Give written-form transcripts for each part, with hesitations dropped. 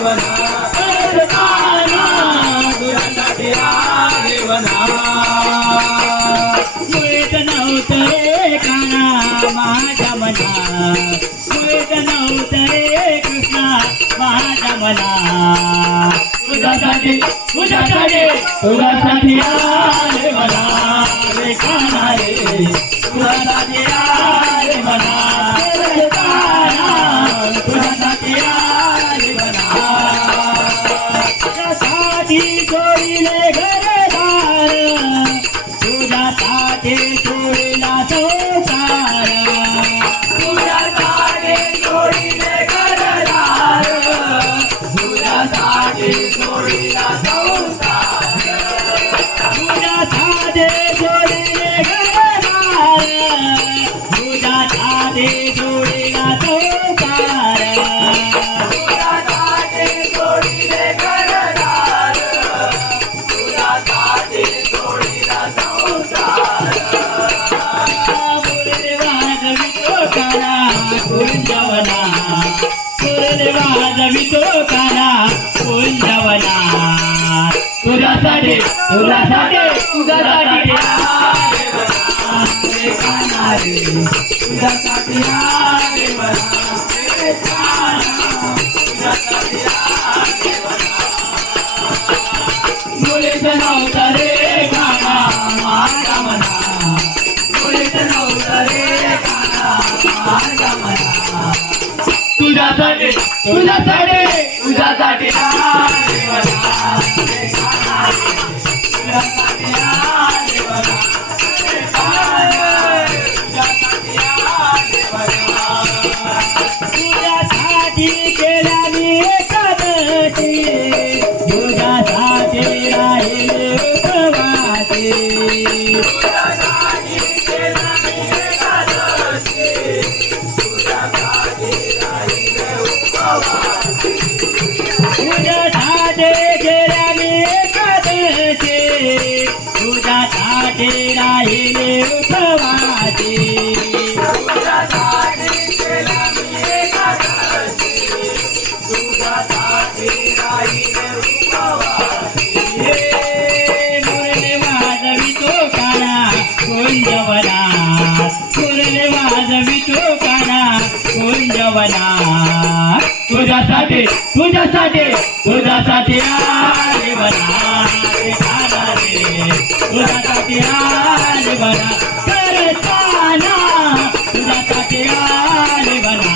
देवना करताना तुझ्यासाठी देवना मुळीत नव्हतं रे काना माझ्या मना मुळीत नव्हतं रे कृष्णा माझ्या मना तुझ्यासाठी तुझ्यासाठी तुझ्यासाठी आले मला रे काना रे तुझ्यासाठी आले मला तुझ्यासाठी आले मला तुझ्यासाठी सोडले घरदार तुझ्यासाठी सोडला संसार तुझ्यासाठी सोडले घरदार तुझ्यासाठी सोडला संसार तुझ्यासाठी सोडले घरदार तुझ्यासाठी सोडला संसार तुझ्यासाठी सोडले घरदार तुझ्यासाठी सोडला संसार मुरली वाजवितो काना कुंजवना मुरली वाजवितो काना कुंजवना तुझ्यासाठी तुझ्यासाठी तुझ्यासाठी रे काना रे तुझ्यासाठी रे बना रे काना तुझ्यासाठी रे बना मुळीत नव्हतं रे काना माझ्या मना मुळीत नव्हतं रे काना माझ्या मना तुझ्यासाठी तुझ्यासाठी तुझ्यासाठी रे बना रे काना रे तुझ्यासाठी रे बना रे काना तुझ्यासाठी रे बना तुझ्यासाठी केला मी एकादशी तुझ्यासाठी राहिले उपवासी तुझ्यासाठी केला मी एकादशी तुझ्यासाठी राहिले उपवासी तुझ्यासाठी केला मी एकादशी तुझ्यासाठी राहिले उपवासी तुझ्यासाठी केला मी एकादशी तुझ्यासाठी राहिले उपवासी मुरली वाजवितो काना कुंजवना मुरली वाजवितो काना कुंजवना तुझ्यासाठी तुझ्यासाठी तुझ्यासाठी आले बना रे काना रे तुझ्यासाठी आले बना करताना तुझ्यासाठी आले बना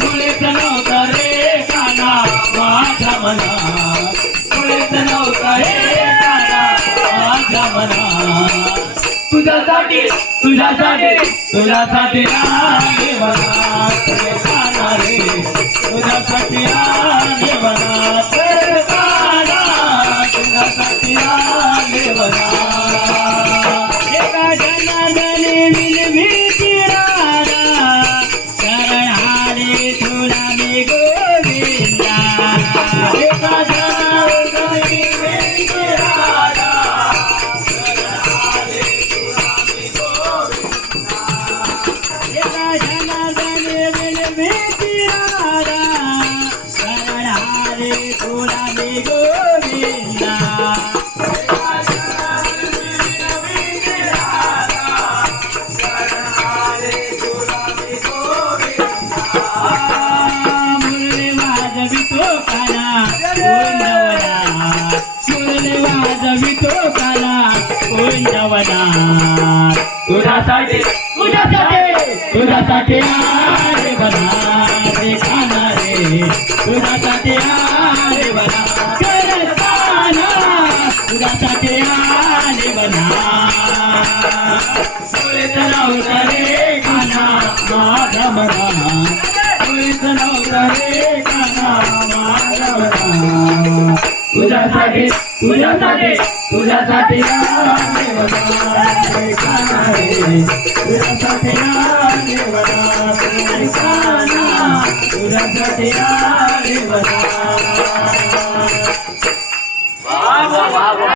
मुळीत नव्हतं रे काना माझ्या मना मुळीत नव्हतं रे काना माझ्या मना तुझ्यासाठी तुझ्यासाठी तुझ्यासाठी आले बना रे काना रे तुझ्यासाठी आले बना करताना तुझ्यासाठी आले बना एका जनार्दनी विनविती राधा शरण आले तुला मी गोविंदा एका जनार्दनी विनविती राधा शरण आले तुला मी गोविंदा एका जनार्दनी विनविती राधा शरण आले तुला मी गोविंदा मुरली वाजवितो काना कुंजवना मुरली वाजवितो काना कुंजवना तुझ्यासाठी तुझ्यासाठी तुझ्यासाठी आले बना रे काना रे तुझ्यासाठी आले बना करताना तुझ्यासाठी आले बना मुळीत नव्हतं रे काना माझ्या मना मुळीत नव्हतं रे काना माझ्या मना तुझ्यासाठी तुझ्यासाठी तुझ्यासाठी आले बना रे काना रे तुझ्यासाठी आले बना रे काना तुझ्यासाठी आले बना